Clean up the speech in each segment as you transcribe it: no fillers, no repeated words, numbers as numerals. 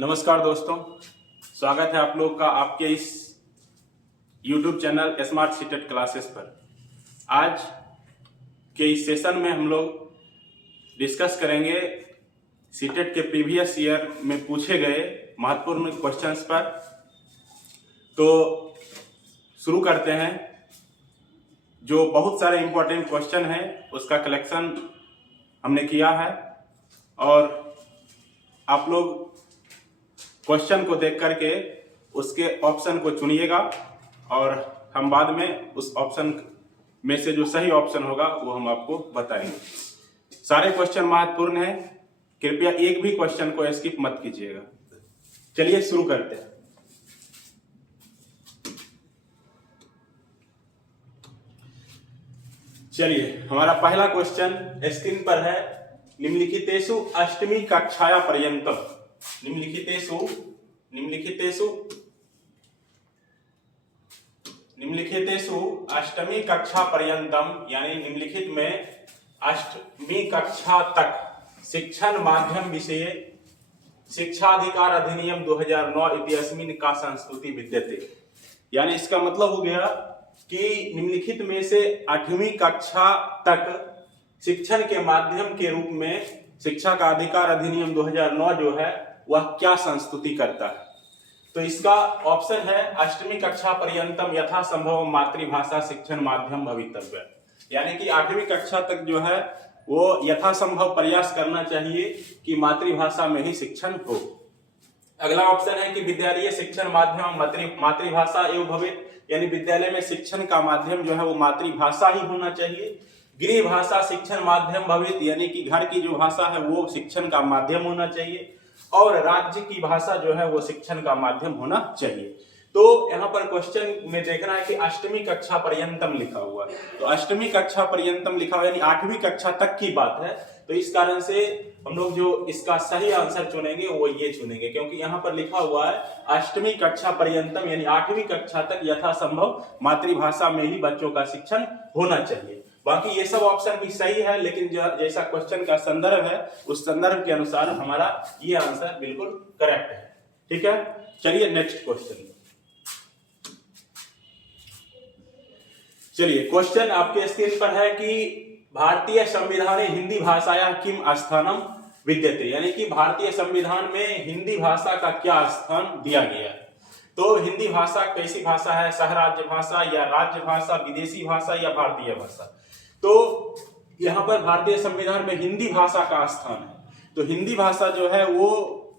नमस्कार दोस्तों, स्वागत है आप लोग का आपके इस YouTube channel smart CTET classes पर। आज के इस सेशन में हम लोग डिस्कस करेंगे सीटेट के प्रीवियस ईयर में पूछे गए महत्वपूर्ण क्वेश्चंस पर। तो शुरू करते हैं। जो बहुत सारे इंपॉर्टेंट क्वेश्चन हैं उसका कलेक्शन हमने किया है और आप लोग क्वेश्चन को देख करके उसके ऑप्शन को चुनिएगा और हम बाद में उस ऑप्शन में से जो सही ऑप्शन होगा वो हम आपको बताएंगे। सारे क्वेश्चन महत्वपूर्ण हैं, कृपया एक भी क्वेश्चन को स्किप मत कीजिएगा। चलिए शुरू करते हैं। चलिए, हमारा पहला क्वेश्चन स्क्रीन पर है। निम्नलिखितेषु अष्टमी कक्षाया पर्यंतम, निम्नलिखितेषु अष्टमी कक्षा पर्यंतम यानी निम्नलिखित में अष्टमी कक्षा तक शिक्षण माध्यम विषय शिक्षाधिकार अधिनियम 2009 इत्यस्मिन् का संस्तुति विद्यते। यानी इसका मतलब हो गया कि निम्नलिखित में से 8वीं कक्षा तक शिक्षण के माध्यम के रूप में शिक्षा का अधिकार अधिनियम 2009 जो है वह क्या संस्तुति करता है। तो इसका ऑप्शन है अष्टमी कक्षा पर्यंतम यथा संभव मातृभाषा शिक्षण माध्यम भवितव्य। यानी कि 8वीं कक्षा तक जो है वो यथा संभव प्रयास करना चाहिए कि मातृभाषा में ही शिक्षण हो। अगला ऑप्शन है कि विद्यालय शिक्षण माध्यम मातृभाषा एवं भवित, यानी विद्यालय में शिक्षण का माध्यम जो है वो मातृभाषा ही होना चाहिए। गृह भाषा शिक्षण माध्यम भवित, यानी कि घर की जो भाषा है वो शिक्षण का माध्यम होना चाहिए और राज्य की भाषा जो है वो शिक्षण का माध्यम होना चाहिए। तो यहाँ पर क्वेश्चन में देखना है कि अष्टमी कक्षा पर्यंतम लिखा हुआ है। तो अष्टमी कक्षा पर्यंतम लिखा हुआ यानी 8वीं कक्षा तक की बात है। तो इस कारण से हम लोग जो इसका सही आंसर चुनेंगे वो ये चुनेंगे, क्योंकि यहाँ पर लिखा हुआ है अष्टमी कक्षा पर्यंतम यानी 8वीं कक्षा तक यथासंभव मातृभाषा में ही बच्चों का शिक्षण होना चाहिए। बाकी ये सब ऑप्शन भी सही है, लेकिन जैसा क्वेश्चन का संदर्भ है उस संदर्भ के अनुसार हमारा ये आंसर बिल्कुल करेक्ट है। ठीक है, चलिए नेक्स्ट क्वेश्चन। चलिए, क्वेश्चन आपके स्क्रीन पर है कि भारतीय संविधान हिंदी भाषाया किम स्थानम विद्यते, यानी कि भारतीय संविधान में हिंदी भाषा का क्या स्थान दिया गया है। तो हिंदी भाषा कैसी भाषा है, सहराज्य भाषा या राज्य भाषा, विदेशी भाषा या भारतीय भाषा। तो यहाँ पर भारतीय संविधान में हिंदी भाषा का स्थान है। तो हिंदी भाषा जो है वो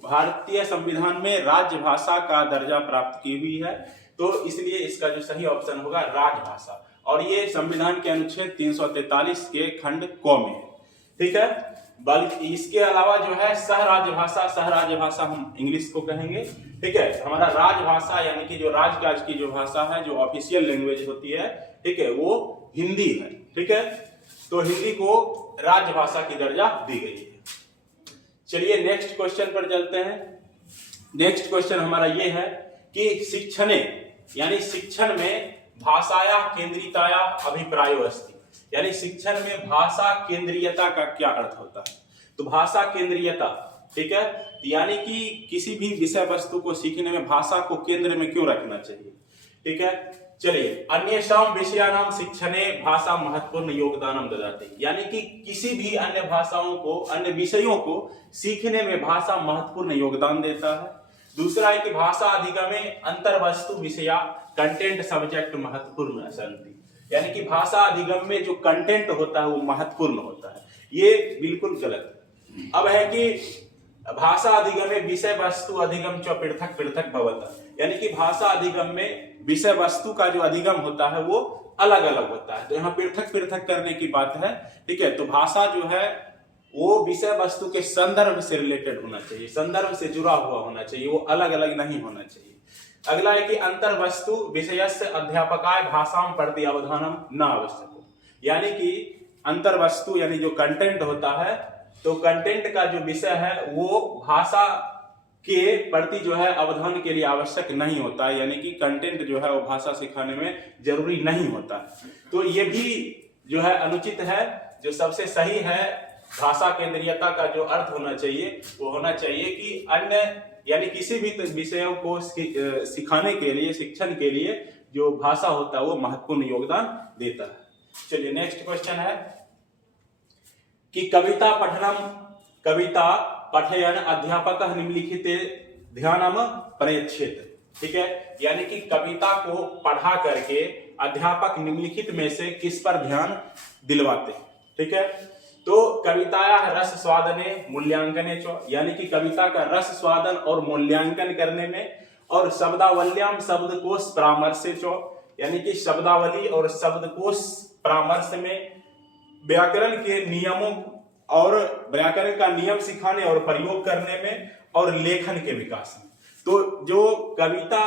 भारतीय संविधान में राज्य भाषा का दर्जा प्राप्त की हुई है। तो इसलिए इसका जो सही ऑप्शन होगा राजभाषा, और ये संविधान के अनुच्छेद 343 के खंड क में है। ठीक है, बल्कि इसके अलावा जो है सहराज्य भाषा हम इंग्लिश को कहेंगे। ठीक है, हमारा राजभाषा यानी कि जो राजकाज की जो भाषा है, जो ऑफिशियल लैंग्वेज होती है, ठीक है, वो हिंदी है। ठीक है, तो हिंदी को राजभाषा की दर्जा दी गई है। चलिए नेक्स्ट क्वेश्चन पर चलते हैं। नेक्स्ट क्वेश्चन हमारा ये है कि शिक्षणे यानी शिक्षण में भाषाया केंद्रिताया अभिप्रायो अस्ति, यानी शिक्षण में भाषा केंद्रीयता का क्या अर्थ होता है। तो भाषा केंद्रीयता, ठीक है, यानी कि किसी भी विषय वस्तु को सीखने में भाषा को केंद्र में क्यों रखना चाहिए। ठीक है, चलिए, अन्येषां विषयाणां शिक्षणे भाषा महत्वपूर्ण योगदानम ददाति, यानी कि किसी भी अन्य भाषाओं को, अन्य विषयों को सीखने में भाषा महत्वपूर्ण योगदान देता है। दूसरा है कि भाषा अधिगमे अंतर्वस्तु विषया कंटेंट सब्जेक्ट महत्वपूर्ण सन्ति, यानी कि भाषा अधिगम में जो कंटेंट होता है वो महत्वपूर्ण होता है। ये बिल्कुल गलत है। अब है कि भाषा अधिगम में विषय वस्तु अधिगम च पृथक पृथक भवता, यानी कि भाषा अधिगम में विषय वस्तु का जो अधिगम होता है वो अलग अलग होता है। तो यहाँ पृथक पृथक करने की बात है। ठीक है, तो भाषा जो है वो विषय वस्तु के संदर्भ से रिलेटेड होना चाहिए, संदर्भ से जुड़ा हुआ होना चाहिए, वो अलग अलग नहीं होना चाहिए। अगला है कि अंतर वस्तु विषयस्य अध्यापकाय भाषाम प्रति अवधानम न आवश्यक, यानी कि अंतर वस्तु यानी जो कंटेंट होता है, तो कंटेंट का जो विषय है वो भाषा के प्रति जो है अवधान के लिए आवश्यक नहीं होता है, यानी कि कंटेंट जो है वो भाषा सिखाने में जरूरी नहीं होता। तो ये भी जो है अनुचित है। जो सबसे सही है भाषा केंद्रीयता का जो अर्थ होना चाहिए वो होना चाहिए कि अन्य यानी किसी भी विषयों को सिखाने के लिए, शिक्षण के लिए जो भाषा होता है वो महत्वपूर्ण योगदान देता है। चलिए नेक्स्ट क्वेश्चन है कि कविता पठयन अध्यापक निम्नलिखित ध्यानम प्रयच्छेद। ठीक है, यानी कि कविता को पढ़ा करके अध्यापक निम्नलिखित में से किस पर ध्यान दिलवाते हैं। ठीक है, तो कविताया रस स्वादने मूल्यांकने चो, यानी कि कविता का रस स्वादन और मूल्यांकन करने में, और शब्दावल्याम शब्दकोश परामर्शे चो, यानी कि शब्दावली और शब्दकोश परामर्श में व्याकरण के नियमों और व्याकरण का नियम सिखाने और प्रयोग करने में, और लेखन के विकास में। तो जो कविता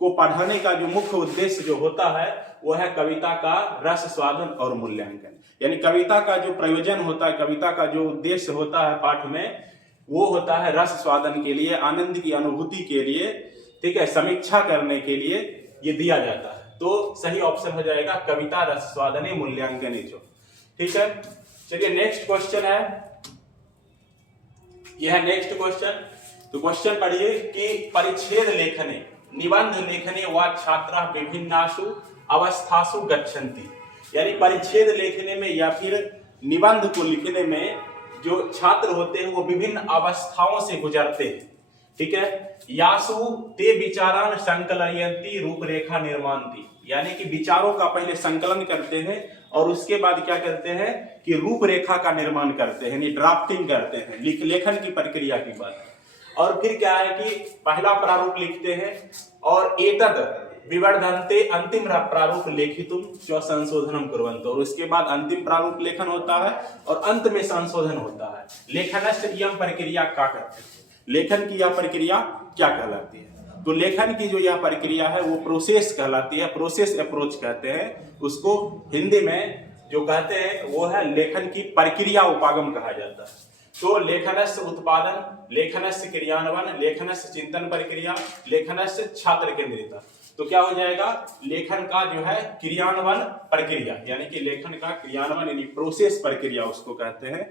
को पढ़ाने का जो मुख्य उद्देश्य जो होता है वो है कविता का रस स्वादन और मूल्यांकन, यानी कविता का जो प्रयोजन होता है, कविता का जो उद्देश्य होता है पाठ में, वो होता है रस स्वादन के लिए, आनंद की अनुभूति के लिए, ठीक है, समीक्षा करने के लिए ये दिया जाता है। तो सही ऑप्शन हो जाएगा कविता रस स्वादने मूल्यांकने चो। ठीक है, चलिए नेक्स्ट क्वेश्चन है, यह है नेक्स्ट क्वेश्चन। तो क्वेश्चन पढ़िए कि परिच्छेद लेखने, निबंध लेखने व छात्रा विभिन्नासु अवस्थासु गच्छन्ति, यानी परिच्छेद लेखने में या फिर निबंध को लिखने में जो छात्र होते हैं वो विभिन्न अवस्थाओं से गुजरते हैं। ठीक है, यासु ते विचारान संकलयन्ति रूपरेखा निर्मान्ति, यानी कि विचारों का पहले संकलन करते हैं और उसके बाद क्या करते हैं कि रूपरेखा का निर्माण करते हैं, यानी ड्राफ्टिंग करते हैं, लेखन की प्रक्रिया की बात। और फिर क्या है कि पहला प्रारूप लिखते हैं और एतद विवर्धन्ते अंतिम प्रारूप लेखितुम च संशोधनम कुर्वन्तो, और उसके बाद अंतिम प्रारूप लेखन होता है और अंत में संशोधन होता है। लेखनस्य इयं प्रक्रिया क्या कहते हैं, लेखन की यह प्रक्रिया क्या कहलाती है? तो लेखन की जो यह प्रक्रिया है वो प्रोसेस कहलाती है, प्रोसेस अप्रोच कहते हैं उसको। हिंदी में जो कहते हैं वो है लेखन की प्रक्रिया उपागम कहा जाता है। तो लेखनस्य उत्पादन, लेखनस्य क्रियान्वयन, लेखनस्य चिंतन प्रक्रिया, लेखनस्य छात्र केंद्रिता। तो क्या हो जाएगा, लेखन का जो है क्रियान्वयन प्रक्रिया, यानी कि लेखन का क्रियान्वयन यानी प्रोसेस प्रक्रिया उसको कहते हैं।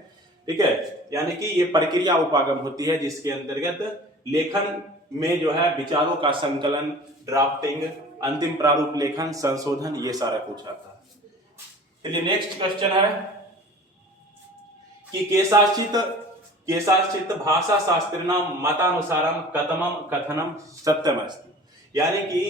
ठीक है, यानी कि ये प्रक्रिया उपागम होती है जिसके अंतर्गत लेखन में जो है विचारों का संकलन, ड्राफ्टिंग, अंतिम प्रारूप लेखन, संशोधन, ये सारा कुछ आता है। चलिए नेक्स्ट क्वेश्चन है कि केषाचित् भाषा शास्त्रिणां मतानुसारम कथमम कथनम सत्यम अस्ति, यानी कि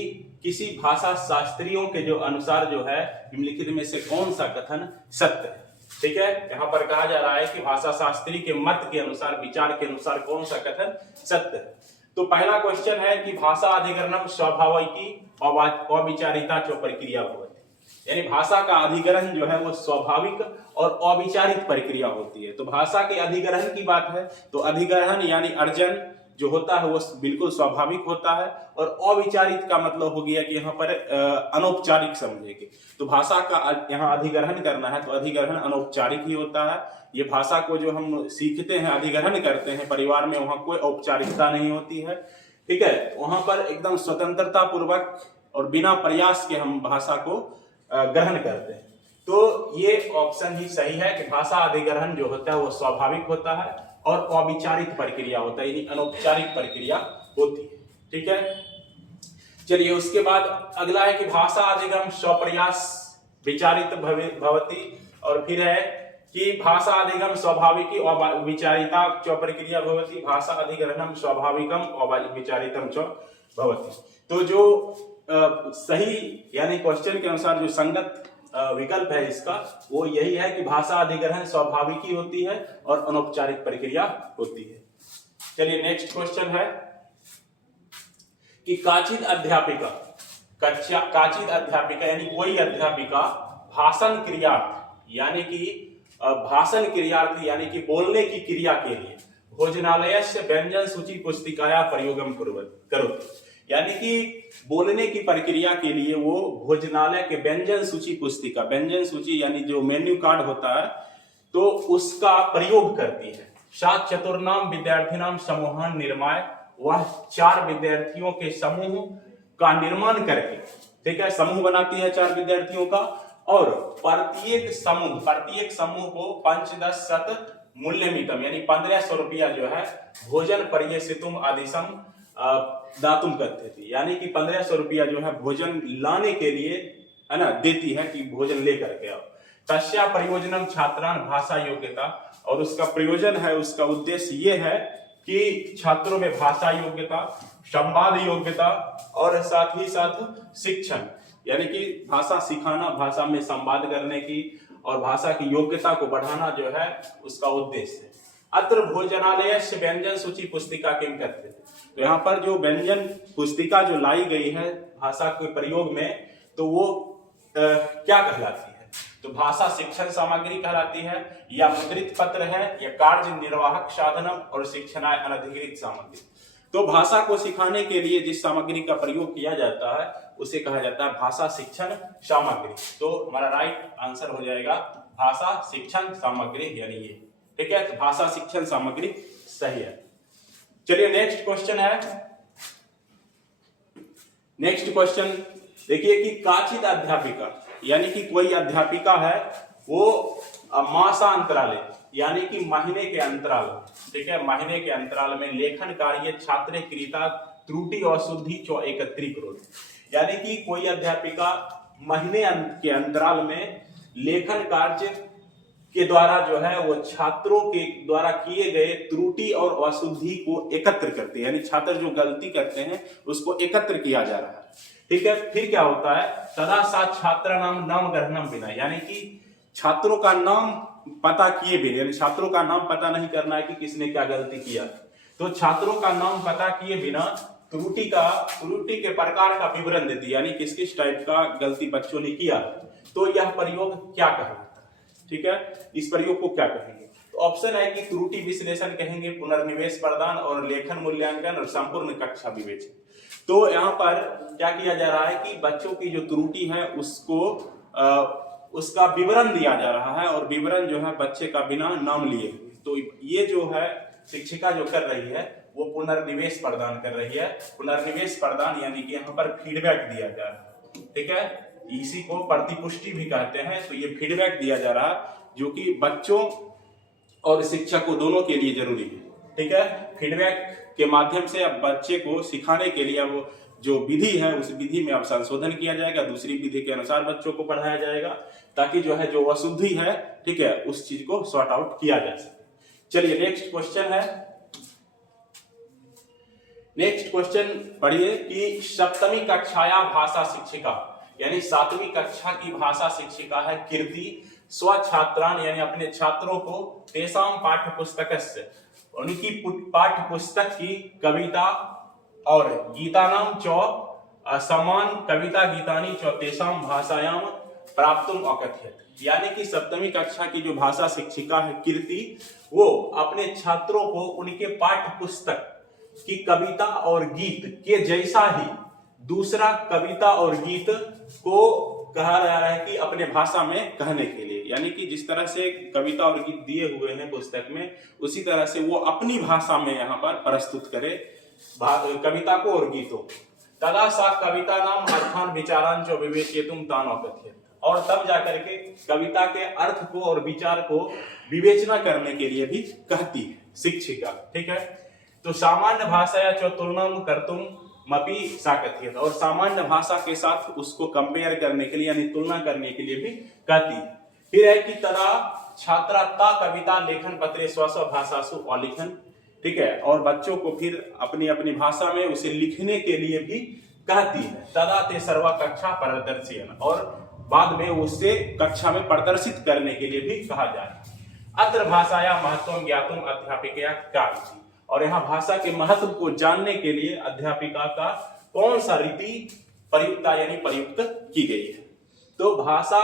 किसी भाषा शास्त्रियों के जो अनुसार जो है निम्नलिखित में से कौन सा कथन सत्य है। ठीक है, यहाँ पर कहा जा रहा है कि भाषा शास्त्री के मत के अनुसार, विचार के अनुसार कौन सा कथन सत्य है। तो पहला क्वेश्चन है कि भाषा अधिकरणम स्वाभाविकी अविचारिता च प्रक्रिया भवति, यानी भाषा का अधिग्रहण जो है वो स्वाभाविक और अविचारित प्रक्रिया होती है। तो भाषा के अधिग्रहण की बात है तो अधिग्रहण यानी अर्जन जो होता है वो बिल्कुल स्वाभाविक होता है, और अविचारित का मतलब हो गया कि यहाँ पर अनौपचारिक समझेंगे। तो भाषा का यहाँ अधिग्रहण करना है तो अधिग्रहण अनौपचारिक ही होता है। ये भाषा को जो हम सीखते हैं, अधिग्रहण करते हैं परिवार में, वहाँ कोई औपचारिकता नहीं होती है। ठीक है, वहाँ पर एकदम स्वतंत्रता पूर्वक और बिना प्रयास के हम भाषा को ग्रहण करते हैं। तो ये ऑप्शन ही सही है कि भाषा अधिग्रहण जो होता है वो स्वाभाविक होता है और अविचारित प्रक्रिया होता है, यानी अनौपचारिक प्रक्रिया होती है। ठीक है, चलिए उसके बाद अगला है कि भाषा अधिगम स्वप्रयास विचारित भवति, और फिर है कि भाषा अधिगम स्वाभाविकी और विचारिता च प्रक्रिया भवति, भाषा अधिग्रहणम स्वाभाविकम और विचारितम च भवति। तो जो सही यानी क्वेश्चन के अनुसार जो संगत विकल्प है इसका वो यही है कि भाषा अधिग्रहण स्वाभाविकी होती है और अनौपचारिक प्रक्रिया होती है। चलिए नेक्स्ट क्वेश्चन है कि काचित अध्यापिका यानी कोई अध्यापिका भाषण क्रियार्थ यानी कि भाषण क्रियार्थ यानी कि बोलने की क्रिया के लिए भोजनालय से व्यंजन सूची पुस्तिकाया प्रयोगम करो, यानी कि बोलने की प्रक्रिया के लिए वो भोजनालय के व्यंजन सूची पुस्तिका, व्यंजन सूची यानी जो मेन्यू कार्ड होता है तो उसका प्रयोग करती है। सात चतुर्नाम विद्यार्थीनाम समूहान निर्माय, वह 4 विद्यार्थियों के समूह का निर्माण करके, ठीक है, समूह बनाती है 4 विद्यार्थियों का, और प्रत्येक समूह को 5 10 शत मूल्यमितम यानी 1500 रुपया जो है भोजन परियेषितुम आदिशम दातुम करते थे, यानी कि 1500 रुपया जो है भोजन लाने के लिए है ना देती है कि भोजन लेकर के आओ। तस्या प्रयोजनम छात्रान भाषा योग्यता, और उसका प्रयोजन है, उसका उद्देश्य ये है कि छात्रों में भाषा योग्यता, संवाद योग्यता और साथ ही साथ शिक्षण यानी कि भाषा सिखाना, भाषा में संवाद करने की और भाषा की योग्यता को बढ़ाना जो है उसका उद्देश्य है। अत्र भोजनालय से व्यंजन सूची पुस्तिका किम करते थे, तो यहाँ पर जो व्यंजन पुस्तिका जो लाई गई है भाषा के प्रयोग में, तो वो क्या कहलाती है, तो भाषा शिक्षण सामग्री कहलाती है, या मुद्रित पत्र है, या कार्य निर्वाहक साधनम और शिक्षणाय अनधिकृत सामग्री। तो भाषा को सिखाने के लिए जिस सामग्री का प्रयोग किया जाता है उसे कहा जाता है भाषा शिक्षण सामग्री। तो हमारा राइट आंसर हो जाएगा भाषा शिक्षण सामग्री यानी ये, ठीक है, तो भाषा शिक्षण सामग्री सही है। चलिए नेक्स्ट क्वेश्चन है। नेक्स्ट क्वेश्चन देखिए कि काचित अध्यापिका यानी कि कोई अध्यापिका है वो मासांतराले यानी कि महीने के अंतराल, ठीक है, महीने के अंतराल में लेखन कार्य छात्र कृता त्रुटि और शुद्धि चो एकत्रित करो, यानी कि कोई अध्यापिका महीने के अंतराल में लेखन कार्य के द्वारा जो है वो छात्रों के द्वारा किए गए त्रुटि और अशुद्धि को एकत्र करते हैं, यानी छात्र जो गलती करते हैं उसको एकत्र किया जा रहा है, ठीक है। फिर क्या होता है, तदा सा छात्र नाम ग्रहणम बिना, यानी कि छात्रों का नाम पता किए बिना, यानी छात्रों का नाम पता नहीं करना है कि किसने क्या गलती किया, तो छात्रों का नाम पता किए बिना त्रुटि के प्रकार का विवरण देती है, यानी किस किस टाइप का गलती बच्चों ने किया, तो यह प्रयोग क्या कहलाता है, ठीक है, इस प्रयोग को क्या कहेंगे। तो ऑप्शन है कि त्रुटि विश्लेषण कहेंगे, पुनर्निवेश प्रदान और लेखन मूल्यांकन और संपूर्ण कक्षा विवेचन। तो यहाँ पर क्या किया जा रहा है कि बच्चों की जो त्रुटि है उसको उसका विवरण दिया जा रहा है, और विवरण जो है बच्चे का बिना नाम लिए। तो ये जो है शिक्षिका जो कर रही है वो पुनर्निवेश प्रदान कर रही है। पुनर्निवेश प्रदान यानी कि यहाँ पर फीडबैक दिया जा रहा है, ठीक है, इसी को प्रतिपुष्टि भी कहते हैं। तो ये फीडबैक दिया जा रहा है जो कि बच्चों और शिक्षकों दोनों के लिए जरूरी है, ठीक है। फीडबैक के माध्यम से अब बच्चे को सिखाने के लिए वो जो विधि है उस विधि में अब संशोधन किया जाएगा, दूसरी विधि के अनुसार बच्चों को पढ़ाया जाएगा, ताकि जो है जो अशुद्धि है, ठीक है, उस चीज को सॉर्ट आउट किया जा सके। चलिए नेक्स्ट क्वेश्चन है। नेक्स्ट क्वेश्चन पढ़िए कि सप्तमी कक्षाया भाषा शिक्षिका यानी 7वीं कक्षा की भाषा शिक्षिका है कीर्ति स्वछात्रान यानी अपने छात्रों को तेसाम पाठ्य पुस्तक से उनकी पाठ्य पुस्तक की कविता और गीतानाम चौ समान कविता गीतानी चौ तेसाम भाषायाम प्राप्तुम अकथयत, यानी कि 7वीं कक्षा की जो भाषा शिक्षिका है कीर्ति, वो अपने छात्रों को उनके पाठ्य पुस्तक की कविता और गीत के जैसा ही दूसरा कविता और गीत को कहा जा रहा है कि अपने भाषा में कहने के लिए, यानी कि जिस तरह से कविता और गीत दिए हुए हैं पुस्तक में उसी तरह से वो अपनी भाषा में यहाँ पर प्रस्तुत करे कविता को और गीतों। तदा सा कविता नाम अर्थान विचारान जो विवेचयितुम तान अकथयत, और तब जाकर के कविता के अर्थ को और विचार को विवेचना करने के लिए भी कहती है शिक्षिका, ठीक है। तो सामान्य भाषा या जो तुलना कर्तुम मपि साकथयत, और सामान्य भाषा के साथ उसको कंपेयर करने के लिए यानी तुलना करने के लिए भी कहती है। फिर है कि तदा छात्रा ता कविता लेखन पत्रे स्व भाषासु अलिखन, ठीक है, और बच्चों को फिर अपनी अपनी भाषा में उसे लिखने के लिए भी कहती है। तदा ते सर्वा कक्षा प्रदर्शयन, और बाद में उससे कक्षा में प्रदर्शित करने के लिए भी कहा जाए। अत्र भाषाया महत्वम ज्ञातुम अध्यापिकया कार्य, और यहाँ भाषा के महत्व को जानने के लिए अध्यापिका का कौन सा रीति प्रयुक्ता यानी प्रयुक्त की गई है। तो भाषा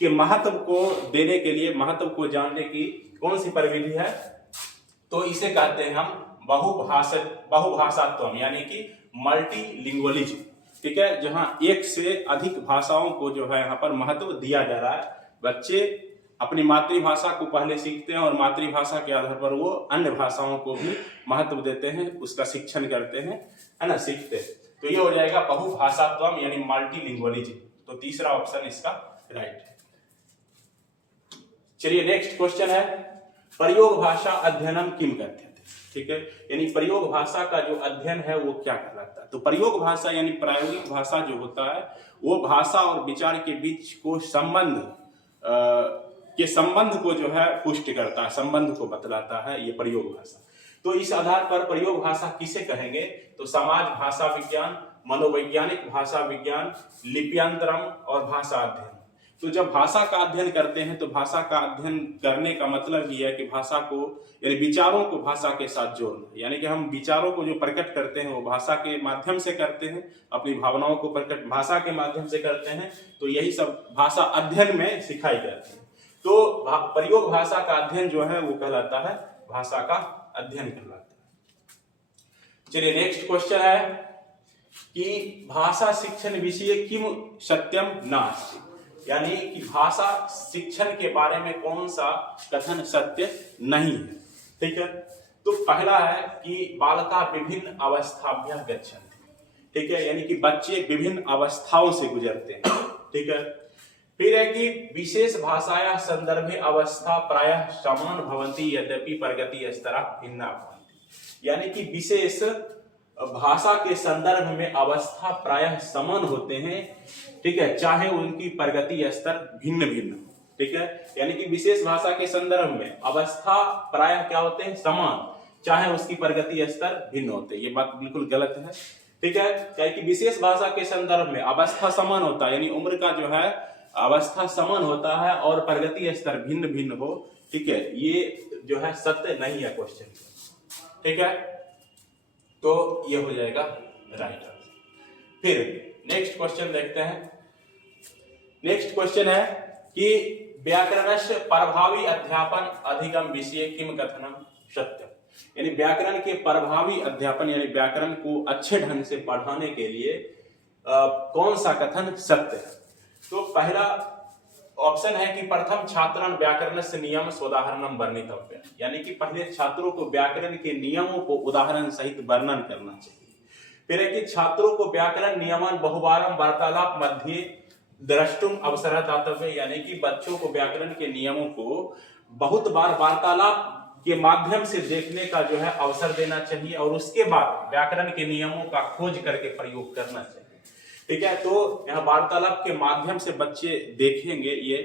के महत्व को देने के लिए, महत्व को जानने की कौन सी प्रविधि है, तो इसे कहते हैं हम बहुभाषात्व यानी कि मल्टीलिंगुअलिज्म, ठीक है, जहां एक से अधिक भाषाओं को जो है यहाँ पर महत्व दिया जा रहा है। बच्चे अपनी मातृभाषा को पहले सीखते हैं और मातृभाषा के आधार पर वो अन्य भाषाओं को भी महत्व देते हैं, उसका शिक्षण करते हैं, है ना, सीखते हैं। तो ये हो जाएगा बहुभाषात्व यानी मल्टीलिंगुअलिज्म। तो तीसरा ऑप्शन इसका राइट है। चलिए नेक्स्ट क्वेश्चन है। प्रयोग भाषा अध्ययनम किम कथ्यते। ठीक है, यानी प्रयोग भाषा का जो अध्ययन है वो क्या कहलाता है। तो प्रयोग भाषा यानी प्रायोगिक भाषा जो होता है वो भाषा और विचार के बीच को संबंध को जो है पुष्ट करता है, संबंध को बतलाता है ये प्रयोग भाषा। तो इस आधार पर प्रयोग भाषा किसे कहेंगे, तो समाज भाषा विज्ञान, मनोवैज्ञानिक भाषा विज्ञान, लिप्यांतरम और भाषा अध्ययन। तो जब भाषा का अध्ययन करते हैं तो भाषा का अध्ययन करने का मतलब ये है कि भाषा को यानी विचारों को भाषा के साथ जोड़ना, यानी कि हम विचारों को जो प्रकट करते हैं वो भाषा के माध्यम से करते हैं, अपनी भावनाओं को प्रकट भाषा के माध्यम से करते हैं। तो यही सब भाषा अध्ययन में सिखाई जाती है। तो प्रयोग भाषा का अध्ययन जो है वो कहलाता है भाषा का अध्ययन कहलाता है। चलिए नेक्स्ट क्वेश्चन है कि भाषा शिक्षण विषय किम सत्यम नास्ति, यानी कि भाषा शिक्षण के बारे में कौन सा कथन सत्य नहीं है। ठीक है, तो पहला है कि बालका विभिन्न अवस्थाभ्यः गच्छन्ति। ठीक है, यानी कि बच्चे विभिन्न अवस्थाओं से गुजरते हैं। ठीक है, फिर है कि विशेष भाषाया संदर्भे अवस्था प्रायः समान भवन्ति यद्यपि प्रगति स्तरः भिन्ना भवन्ति, यानी कि विशेष भाषा के संदर्भ में अवस्था प्रायः समान होते हैं। ठीक है, चाहे उनकी प्रगति स्तर भिन्न भिन्न। ठीक है, यानी कि विशेष भाषा के संदर्भ में अवस्था प्रायः क्या होते हैं, समान, चाहे उसकी प्रगति स्तर भिन्न होते हैं। ये बात बिल्कुल गलत है। ठीक है, क्या कि विशेष भाषा के संदर्भ में अवस्था समान होता है, यानी उम्र का जो है अवस्था समान होता है और प्रगति स्तर भिन्न भिन्न हो। ठीक है, ये जो है सत्य नहीं है क्वेश्चन। ठीक है, तो ये हो जाएगा राइट आंसर। फिर नेक्स्ट क्वेश्चन देखते हैं। नेक्स्ट क्वेश्चन है कि व्याकरणस्य प्रभावी अध्यापन अधिगम विषय किम कथनम सत्यम, यानी व्याकरण के प्रभावी अध्यापन यानी व्याकरण को अच्छे ढंग से पढ़ाने के लिए कौन सा कथन सत्य है। तो पहला ऑप्शन है कि प्रथम छात्रान व्याकरणस्य नियम सोदाहरणम वर्णितव्य, यानी कि पहले छात्रों को व्याकरण के नियमों को उदाहरण सहित वर्णन करना चाहिए। फिर है कि छात्रों को व्याकरण नियमन बहुवारम वार्तालाप मध्य द्रष्टुम अवसर दातव्य, यानी कि बच्चों को व्याकरण के नियमों को बहुत बार वार्तालाप के माध्यम से देखने का जो है अवसर देना चाहिए और उसके बाद व्याकरण के नियमों का खोज करके प्रयोग करना चाहिए। ठीक है, तो यहाँ वार्तालाप के माध्यम से बच्चे देखेंगे ये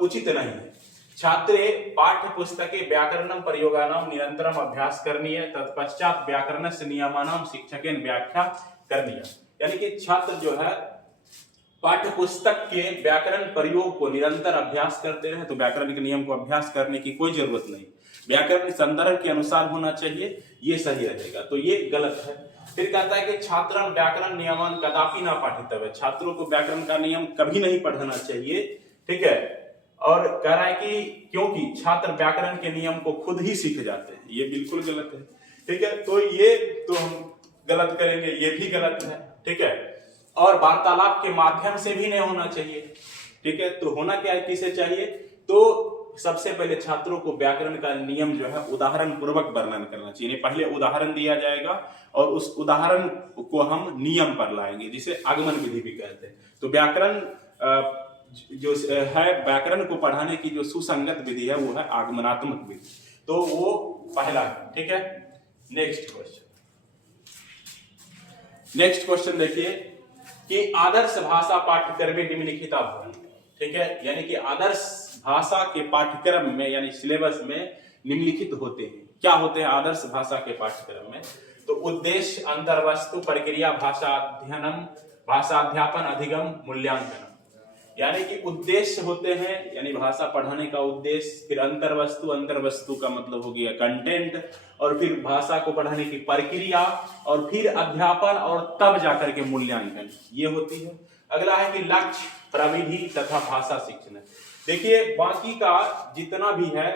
उचित नहीं है। छात्रे पाठ्य पुस्तके व्याकरणम प्रयोगानाम निरंतरम अभ्यास करनी है, तत्पश्चात व्याकरणस्य नियमानाम शिक्षकेन व्याख्या करनी है, यानी कि छात्र जो है पाठ्य पुस्तक के व्याकरण प्रयोग को निरंतर अभ्यास करते रहे। तो व्याकरण के नियम को अभ्यास करने की कोई जरूरत नहीं, व्याकरण संदर्भ के अनुसार होना चाहिए, ये सही रहेगा। तो ये गलत है। फिर कहता है कि छात्रन व्याकरण नियमन कदापि ना पाठितव्य, छात्रों को व्याकरण का नियम कभी नहीं पढ़ना चाहिए। ठीक है, और कह रहा है कि क्योंकि छात्र व्याकरण के नियम को खुद ही सीख जाते हैं, ये बिल्कुल गलत है। ठीक है, तो ये तो हम गलत करेंगे, ये भी गलत है। ठीक है, और वार्तालाप के माध्यम से भी नहीं होना चाहिए। ठीक है, तो होना क्या है, किसे चाहिए, तो सबसे पहले छात्रों को व्याकरण का नियम जो है उदाहरण पूर्वक वर्णन करना चाहिए। पहले उदाहरण दिया जाएगा और उस उदाहरण को हम नियम पर लाएंगे, जिसे आगमन विधि भी कहते हैं। तो व्याकरण जो है व्याकरण को पढ़ाने की जो सुसंगत विधि है वो है आगमनात्मक विधि। तो वो पहला है। ठीक है, नेक्स्ट क्वेश्चन देखिए कि आदर्श भाषा पाठ्यक्रम में निम्नलिखित भवन्ति। ठीक है, यानी कि आदर्श भाषा के पाठ्यक्रम में यानी सिलेबस में निम्नलिखित होते हैं। क्या होते हैं आदर्श भाषा के पाठ्यक्रम में, तो उद्देश्य, अंतर्वस्तु, प्रक्रिया, भाषा अध्ययनम, भाषा अध्यापन, अधिगम, मूल्यांकन, यानी कि उद्देश्य होते हैं यानी भाषा पढ़ाने का उद्देश्य, फिर अंतर्वस्तु, अंतर्वस्तु का मतलब हो गया कंटेंट, और फिर भाषा को पढ़ाने की प्रक्रिया, और फिर अध्यापन, और तब जाकर के मूल्यांकन, ये होती है। अगला है कि लक्ष्य, प्रविधि तथा भाषा शिक्षण। देखिए बाकी का जितना भी है,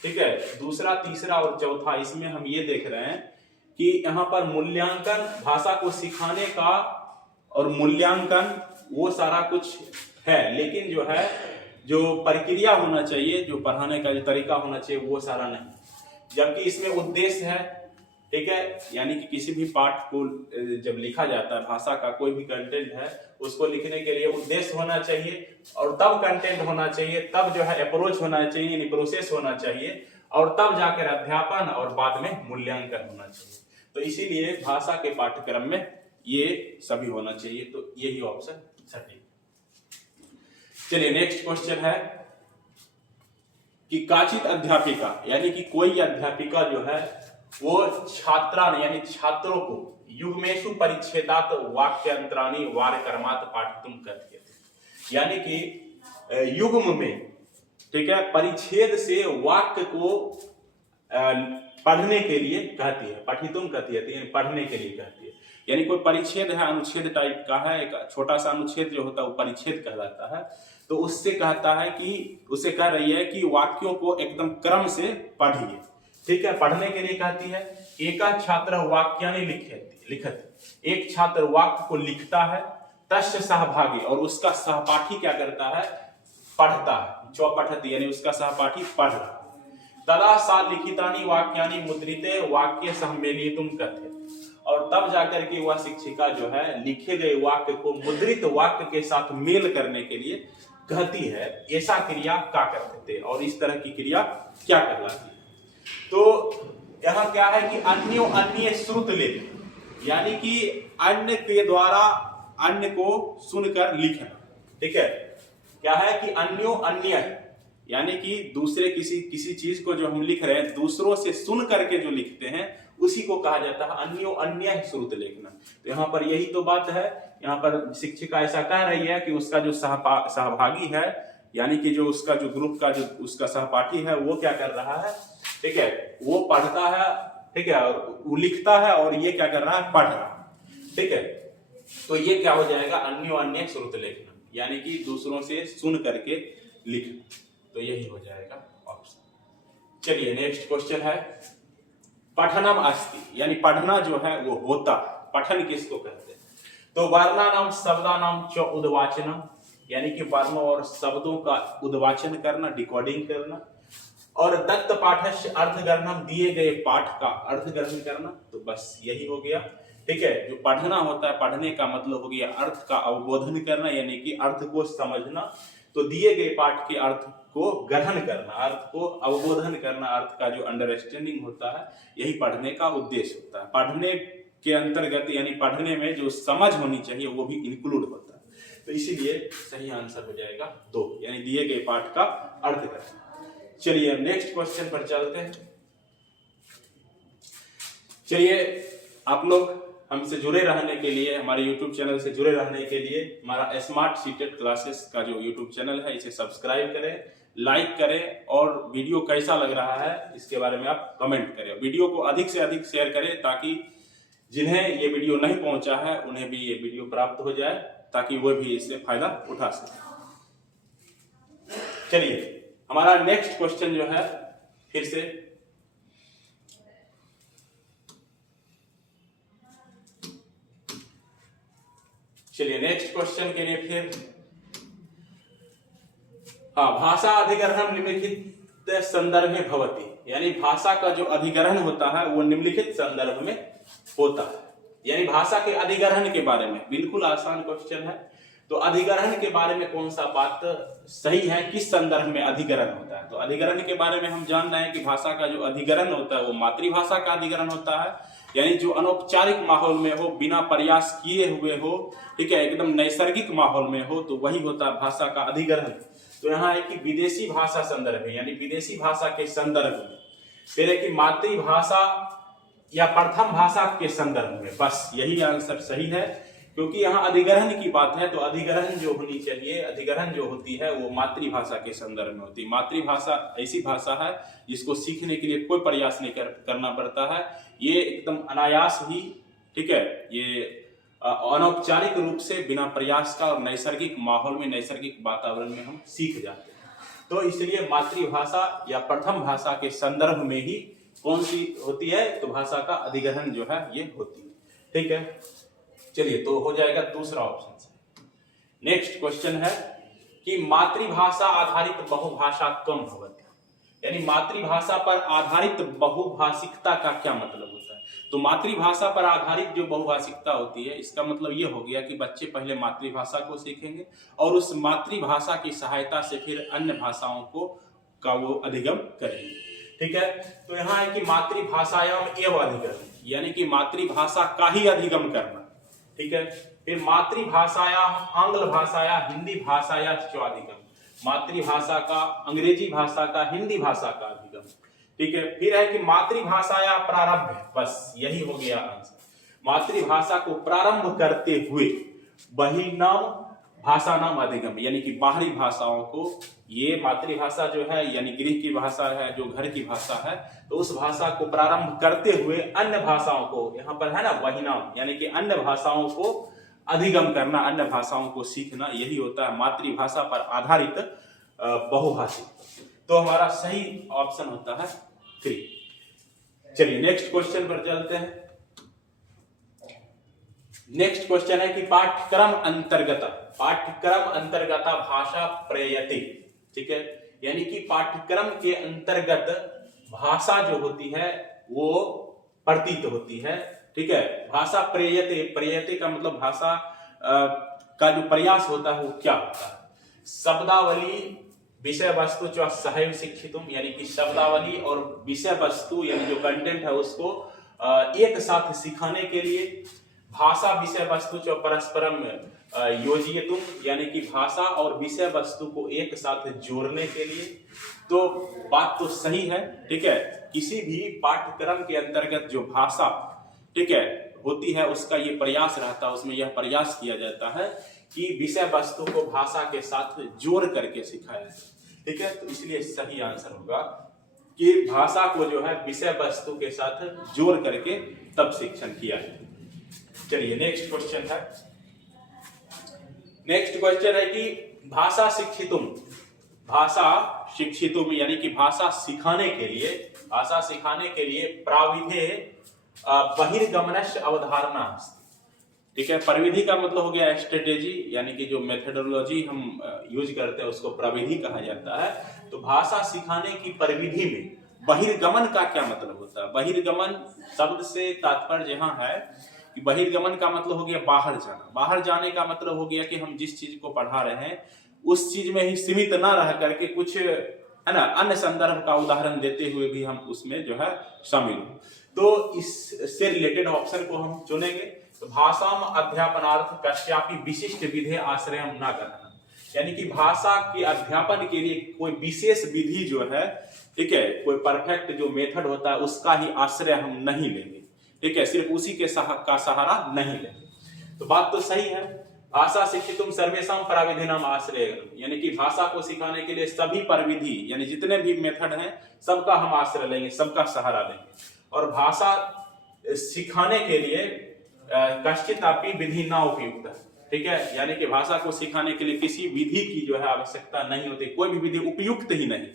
ठीक है, दूसरा, तीसरा और चौथा, इसमें हम ये देख रहे हैं कि यहाँ पर मूल्यांकन, भाषा को सिखाने का और मूल्यांकन, वो सारा कुछ है, लेकिन जो है जो प्रक्रिया होना चाहिए, जो पढ़ाने का जो तरीका होना चाहिए, वो सारा नहीं। जबकि इसमें उद्देश्य है, ठीक है। यानी कि किसी भी पाठ को जब लिखा जाता है, भाषा का कोई भी कंटेंट है, उसको लिखने के लिए उद्देश्य होना चाहिए, और तब कंटेंट होना चाहिए, तब जो है अप्रोच होना चाहिए, यानी प्रोसेस होना चाहिए, और तब जाकर अध्यापन और बाद में मूल्यांकन होना चाहिए। तो इसीलिए भाषा के पाठ्यक्रम में ये सभी होना चाहिए। तो यही ऑप्शन सही। चलिए नेक्स्ट क्वेश्चन है कि काचित अध्यापिका, यानी कि कोई अध्यापिका जो है वो छात्रा यानी छात्रों को युग्मेषु परिच्छेदात वाक्यांतराणि वारकर्मात् पाठितुम कहती है। यानी कि युग्म में, ठीक है, परिच्छेद से वाक्य को पढ़ने के लिए कहती है, पठितुम कहती है, यानी पढ़ने के लिए कहती है। यानी कोई परिच्छेद है, अनुच्छेद टाइप का है, एक छोटा सा अनुच्छेद जो होता है वो परिच्छेद कहलाता है। तो उससे कहता है कि, उसे कह रही है कि वाक्यों को एकदम क्रम से पढ़िए, ठीक है, पढ़ने के लिए कहती है। एका छात्र वाक्यानि लिखति, एक छात्र वाक्य को लिखता है, तस्य सहभागी, और उसका सहपाठी क्या करता है, पढ़ता है, चौपठति, यानी उसका सहपाठी पढ़ रहा है। तदा सा लिखितानि वाक्यानि मुद्रिते वाक्य सम्मेलितुम कथ्यते, और तब जाकर के वह शिक्षिका जो है लिखे गए वाक्य को मुद्रित वाक्य के साथ मेल करने के लिए कहती है। ऐसा क्रिया क्या करते थे, और इस तरह की क्रिया क्या कहलाती है। तो यहाँ क्या है कि अन्यो अन्य श्रुत लेते, यानी कि अन्य के द्वारा अन्य को सुनकर लिखना, ठीक है। क्या है कि अन्यो अन्य, यानी कि दूसरे किसी चीज को जो हम लिख रहे हैं दूसरों से सुन करके जो लिखते हैं उसी को कहा जाता है अन्यो अन्य श्रुत लेखना। तो यहाँ पर यही तो बात है, यहाँ पर शिक्षिका ऐसा कह रही है कि उसका जो सहभागी है, यानी कि जो उसका जो ग्रुप का जो उसका सहपाठी है वो क्या कर रहा है, ठीक है, वो पढ़ता है, ठीक है, और वो लिखता है, और ये क्या कर रहा है, पढ़ रहा है, ठीक है। तो ये क्या हो जाएगा, अन्यो अन्य श्रुत लेखना, यानी कि दूसरों से सुन करके लिखना। तो यही हो जाएगा ऑप्शन। चलिए नेक्स्ट क्वेश्चन है पठनम अस्ति, यानी पढ़ना जो है वो होता है। पठन किसको कहते हैं, तो वर्णानाम शब्दानाम च उद्वाचनम, यानी कि वर्णों और शब्दों का उद्वाचन करना, डिकोडिंग करना, और दत्त पाठस्य अर्थग्रहणम, दिए गए पाठ का अर्थ ग्रहण करना। तो बस यही हो गया, ठीक है। जो पढ़ना होता है, पढ़ने का मतलब हो गया अर्थ का अवबोधन करना, यानी कि अर्थ को समझना। तो दिए गए पाठ के अर्थ को ग्रहण करना, अर्थ को अवबोधन करना, अर्थ का जो अंडरस्टैंडिंग होता है, यही पढ़ने का उद्देश्य होता है। पढ़ने के अंतर्गत यानी पढ़ने में जो समझ होनी चाहिए वो भी इंक्लूड होता है। तो इसीलिए सही आंसर हो जाएगा 2, यानी दिए गए पाठ का अर्थ ग्रहण। चलिए नेक्स्ट क्वेश्चन पर चलते हैं। चलिए आप लोग हमसे जुड़े रहने के लिए, हमारे YouTube चैनल से जुड़े रहने के लिए हमारा स्मार्ट सीटेड क्लासेस का जो YouTube चैनल है इसे सब्सक्राइब करें, लाइक करें, और वीडियो कैसा लग रहा है इसके बारे में आप कमेंट करें। वीडियो को अधिक से अधिक शेयर करें ताकि जिन्हें ये वीडियो नहीं पहुंचा है उन्हें भी ये वीडियो प्राप्त हो जाए, ताकि वो भी इससे फायदा उठा सके। चलिए हमारा नेक्स्ट क्वेश्चन जो है, फिर से चलिए नेक्स्ट क्वेश्चन के लिए फिर, हाँ, भाषा अधिग्रहण निम्नलिखित संदर्भ में भवति, यानी भाषा का जो अधिग्रहण होता है वो निम्नलिखित संदर्भ में होता है। यानी भाषा के अधिग्रहण के बारे में, बिल्कुल आसान क्वेश्चन है। तो अधिग्रहण के बारे में कौन सा बात सही है, किस संदर्भ में अधिग्रहण होता है। तो अधिग्रहण के बारे में हम जान रहे हैं कि भाषा का जो अधिग्रहण होता है वो मातृभाषा का अधिग्रहण होता है, यानी जो अनौपचारिक माहौल में हो, बिना प्रयास किए हुए हो, ठीक है, एकदम नैसर्गिक माहौल में हो, तो वही होता है भाषा का अधिग्रहण। तो यहाँ है कि विदेशी भाषा संदर्भ है, यानी विदेशी भाषा के संदर्भ में, फिर है कि मातृभाषा या प्रथम भाषा के संदर्भ में। बस यही आंसर सही है, क्योंकि यहाँ अधिग्रहण की बात है। तो अधिग्रहण जो होनी चाहिए, अधिग्रहण जो होती है वो मातृभाषा के संदर्भ में होती है। मातृभाषा ऐसी भाषा है जिसको सीखने के लिए कोई प्रयास नहीं करना पड़ता है, ये एकदम अनायास ही, ठीक है, ये अनौपचारिक रूप से बिना प्रयास का और नैसर्गिक माहौल में, नैसर्गिक वातावरण में हम सीख जाते हैं। तो इसलिए मातृभाषा या प्रथम भाषा के संदर्भ में ही कौन सी होती है, तो भाषा का अधिग्रहण जो है ये होती है, ठीक है। चलिए तो हो जाएगा दूसरा ऑप्शन। नेक्स्ट क्वेश्चन है कि मातृभाषा आधारित बहुभाषा कम भवति, यानी मातृभाषा पर आधारित बहुभाषिकता का क्या मतलब होता है। तो मातृभाषा पर आधारित जो बहुभाषिकता होती है, इसका मतलब ये हो गया कि बच्चे पहले मातृभाषा को सीखेंगे और उस मातृभाषा की सहायता से फिर अन्य भाषाओं का वो अधिगम करेंगे। ठीक है, तो यहाँ है कि मातृभाषायाम एवं अधिगम, यानी कि मातृभाषा का ही अधिगम करना। ठीक है, फिर मातृभाषाया आंग्ल भाषाया हिंदी भाषाया स्वाधिगम, मातृभाषा का अंग्रेजी भाषा का हिंदी भाषा का अधिगम। ठीक है, फिर है कि मातृभाषाया प्रारंभ, बस यही हो गया आंसर। मातृभाषा को प्रारंभ करते हुए बहिर्नाम भाषा नाम अधिगम, यानी कि बाहरी भाषाओं को, ये मातृभाषा जो है यानी गृह की भाषा है, जो घर की भाषा है, तो उस भाषा को प्रारंभ करते हुए अन्य भाषाओं को, यहाँ पर है ना बहिर्नाम, यानी कि अन्य भाषाओं को अधिगम करना, अन्य भाषाओं को सीखना, यही होता है मातृभाषा पर आधारित बहुभाषिक। तो हमारा सही ऑप्शन होता है 3। चलिए नेक्स्ट क्वेश्चन पर चलते हैं। नेक्स्ट क्वेश्चन है कि पाठ्यक्रम अंतर्गत भाषा प्रयति। ठीक है, यानी कि पाठ्यक्रम के अंतर्गत भाषा जो होती है वो प्रतीत होती है। ठीक है, भाषा प्रयते का मतलब भाषा का जो प्रयास होता है वो क्या होता है? शब्दावली विषय वस्तु जो सहैव शिक्षितुम, यानी कि शब्दावली और विषय वस्तु यानी जो कंटेंट है उसको एक साथ सिखाने के लिए, भाषा विषय वस्तु जो परस्परम योजयितुम, यानी कि भाषा और विषय वस्तु को एक साथ जोड़ने के लिए। तो बात तो सही है। ठीक है, किसी भी पाठ्यक्रम के अंतर्गत जो भाषा ठीक है होती है उसका ये प्रयास रहता है, उसमें यह प्रयास किया जाता है कि विषय वस्तु को भाषा के साथ जोड़ करके सिखाया जाए। ठीक है, तो इसलिए सही आंसर होगा कि भाषा को जो है विषय वस्तु के साथ जोड़ करके तब शिक्षण किया जाए। चलिए नेक्स्ट क्वेश्चन है। नेक्स्ट क्वेश्चन है कि भाषा शिक्षितुम यानी कि भाषा सिखाने के लिए प्राविधे बहिर्गमनस्य अवधारणा। ठीक है, प्रविधि का मतलब हो गया स्ट्रेटेजी, यानी कि जो मेथोडोलॉजी हम यूज करते हैं उसको प्रविधि कहा जाता है। तो भाषा सिखाने की प्रविधि में बहिर्गमन का क्या मतलब होता है? बहिर्गमन शब्द से तात्पर्य यहाँ है कि बहिर्गमन का मतलब हो गया बाहर जाना। बाहर जाने का मतलब हो गया कि हम जिस चीज को पढ़ा रहे हैं उस चीज में ही सीमित ना रह करके कुछ है ना अन्य संदर्भ का उदाहरण देते हुए भी हम उसमें जो है शामिल हो। तो इससे रिलेटेड ऑप्शन को हम चुनेंगे। तो भाषा में अध्यापनार्थ कस्यापि विशिष्ट विधि आश्रय हम ना करना, यानी कि भाषा के अध्यापन के लिए कोई विशेष विधि जो है, ठीक है, कोई परफेक्ट जो मेथड होता है उसका ही आश्रय हम नहीं लेंगे। ठीक है, सिर्फ उसी के का सहारा नहीं लेंगे। तो बात तो सही है। भाषा शिक्षितुम सर्वेषां प्रविधिनाम आश्रय, यानी कि भाषा को सिखाने के लिए सभी प्रविधि यानी जितने भी मेथड हैं सबका हम आश्रय लेंगे, सबका सहारा लेंगे। और भाषा सिखाने के लिए कश्चिदपि विधि ना उपयुक्त है। ठीक है, यानी कि भाषा को सिखाने के लिए किसी विधि की जो है आवश्यकता नहीं होती, कोई भी विधि उपयुक्त ही नहीं,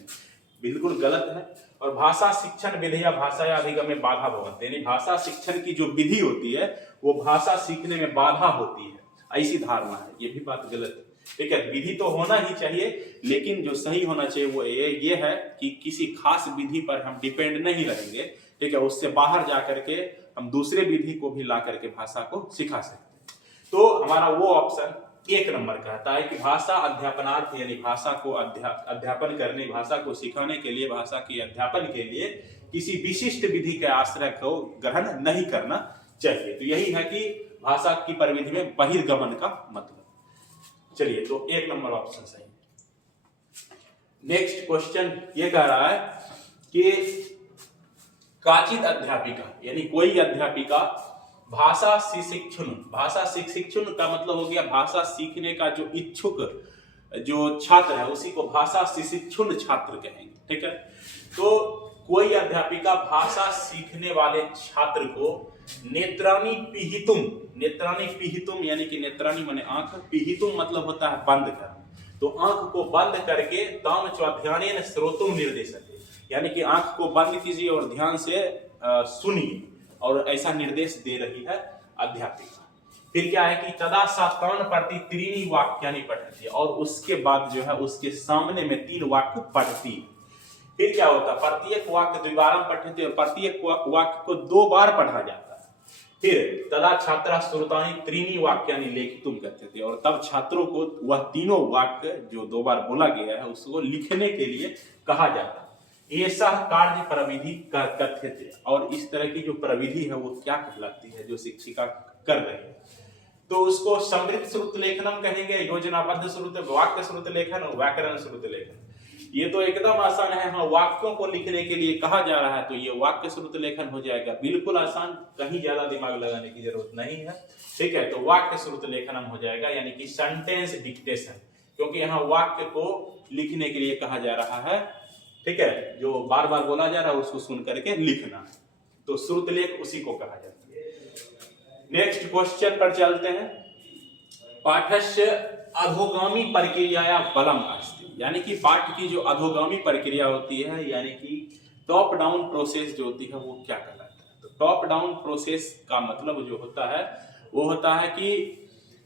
बिल्कुल गलत है। और भाषा शिक्षण विधि या भाषा अधिगम में बाधा भवति, यानी भाषा शिक्षण की जो विधि होती है वो भाषा सीखने में बाधा होती है, ऐसी धारणा है, ये भी बात गलत है। ठीक है, विधि तो होना ही चाहिए, लेकिन जो सही होना चाहिए वो ये है कि किसी खास विधि पर हम डिपेंड नहीं रहेंगे। ठीक है, उससे बाहर जाकर के हम दूसरे विधि को भी ला करके भाषा को सिखा सकते हैं। तो हमारा वो ऑप्शन 1 नंबर कहता है कि भाषा अध्यापनार्थ, यानी भाषा को अध्यापन करने, भाषा को सिखाने के लिए, भाषा के अध्यापन के लिए किसी विशिष्ट विधि के आश्रय को ग्रहण नहीं करना चाहिए। तो यही है कि भाषा की प्रविधि में बहिर्गमन का मतलब। चलिए, तो 1 नंबर ऑप्शन सही। नेक्स्ट क्वेश्चन ये कह रहा है कि काचित अध्यापिका, यानी कोई अध्यापिका भाषा शिक्षुन का मतलब हो गया भाषा सीखने का जो इच्छुक जो छात्र है उसी को भाषा शिक्षुन छात्र कहेंगे। ठीक है, तो कोई अध्यापिका भाषा सीखने वाले छात्र को नेत्राणि पिहितुम यानी कि नेत्राणि माने आंख, पिहितुम मतलब होता है बंद करना। तो आंख को बंद करके ताम स्वाध्यायेन श्रोतुम निर्देशते, यानी कि आंख को बंद कीजिए और ध्यान से सुनिए, और ऐसा निर्देश दे रही है अध्यापिका। फिर क्या है कि तदा सा तान प्रति त्रीणि वाक्यानि पठति, और उसके बाद जो है उसके सामने में 3 वाक्य पढ़ती। फिर क्या होता है, प्रत्येक वाक्य द्विवारम पठ्यते, और प्रत्येक वाक्य को 2 बार पढ़ा जाता है। फिर तदा छात्रा श्रुतानि त्रीणि वाक्यानि लेखितुम कहते थे, और तब छात्रों को वह तीनों वाक्य जो 2 बार बोला गया है उसको लिखने के लिए कहा जाता है। ऐसा कार्य प्रविधि कथ्यते, और इस तरह की जो प्रविधि है वो क्या कहलाती है जो शिक्षिका कर रही है, तो उसको समृद्ध श्रुत लेखनम कहेंगे, योजनाबद्ध श्रुत, वाक्य श्रुत लेखन और व्याकरण श्रुत लेखन। ये तो एकदम आसान है, हाँ वाक्यों को लिखने के लिए कहा जा रहा है तो ये वाक्य श्रुत लेखन हो जाएगा, बिल्कुल आसान, कहीं ज्यादा दिमाग लगाने की जरूरत नहीं है। ठीक है, तो वाक्य श्रुत लेखनम हो जाएगा, यानी कि सेंटेंस डिक्टेशन, क्योंकि यहाँ वाक्य को लिखने के लिए कहा जा रहा है। ठीक है, जो बार बार बोला जा रहा है उसको सुन करके लिखना, तो श्रुत लेख उसी को कहा जाता है। नेक्स्ट क्वेश्चन पर चलते हैं। पाठस्य अधोगामी प्रक्रिया बलम अस्ति, यानी कि पाठ की जो अधोगामी प्रक्रिया होती है, यानी कि टॉप डाउन प्रोसेस जो होती है वो क्या कहलाता है। तो टॉप डाउन प्रोसेस का मतलब जो होता है वो होता है कि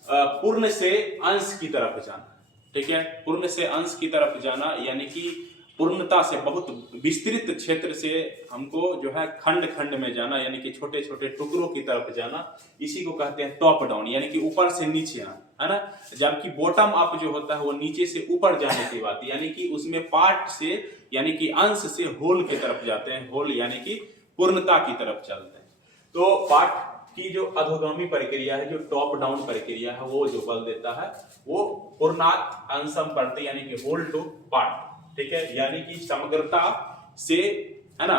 पूर्ण से अंश की तरफ जाना। ठीक है, पूर्ण से अंश की तरफ जाना, यानी कि पूर्णता से बहुत विस्तृत क्षेत्र से हमको जो है खंड खंड में जाना, यानी कि छोटे छोटे टुकड़ों की तरफ जाना, इसी को कहते हैं टॉप डाउन, यानी कि ऊपर से नीचे आना, है ना। जबकि बॉटम अप जो होता है वो नीचे से ऊपर जाने की बात, यानी कि उसमें पार्ट से यानी कि अंश से होल की तरफ जाते हैं, होल यानी कि पूर्णता की तरफ चलते हैं। तो पाठ की जो अधोगामी प्रक्रिया है, जो टॉप डाउन प्रक्रिया है, वो जो बल देता है वो पूर्णात अंशम प्रति, यानी कि होल टू पार्ट। ठीक है, यानी कि समग्रता से, है ना,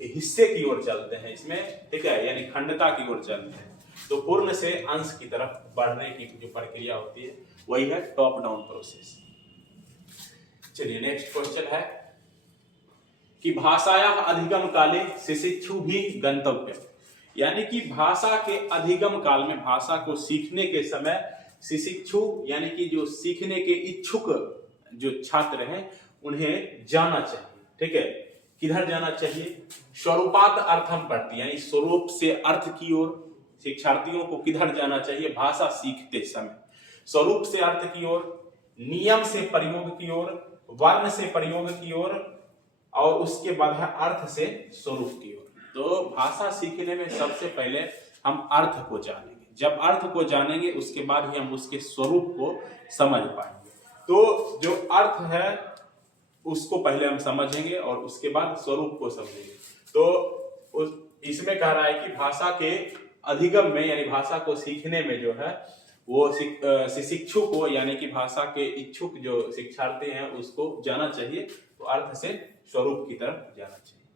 हिस्से की ओर चलते हैं इसमें। ठीक है, यानी खंडता की ओर चलते हैं, तो पूर्ण से अंश की तरफ बढ़ने की जो प्रक्रिया होती है वही है टॉप डाउन प्रोसेस। चलिए नेक्स्ट क्वेश्चन है कि भाषाया अधिगम काले शिशिक्षु भी गंतव्य, यानी कि भाषा के अधिगम काल में, भाषा को सीखने के समय शिशिक्षु यानी कि जो सीखने के इच्छुक जो छात्र हैं उन्हें जाना चाहिए। ठीक है, किधर जाना चाहिए, स्वरूपात अर्थम प्रति, यानी स्वरूप से अर्थ की ओर शिक्षार्थियों को किधर जाना चाहिए भाषा सीखते समय, स्वरूप से अर्थ की ओर, नियम से प्रयोग की ओर, वर्ण से प्रयोग की ओर, और उसके बाद है अर्थ से स्वरूप की ओर। तो भाषा सीखने में सबसे पहले हम अर्थ को जानेंगे, जब अर्थ को जानेंगे उसके बाद ही हम उसके स्वरूप को समझ पाएंगे। तो जो अर्थ है उसको पहले हम समझेंगे और उसके बाद स्वरूप को समझेंगे। तो इसमें कह रहा है कि भाषा के अधिगम में, यानी भाषा को सीखने में जो है वो शिक्षु को, यानी कि भाषा के इच्छुक जो शिक्षार्थी हैं उसको जाना चाहिए, तो अर्थ से स्वरूप की तरफ जाना चाहिए।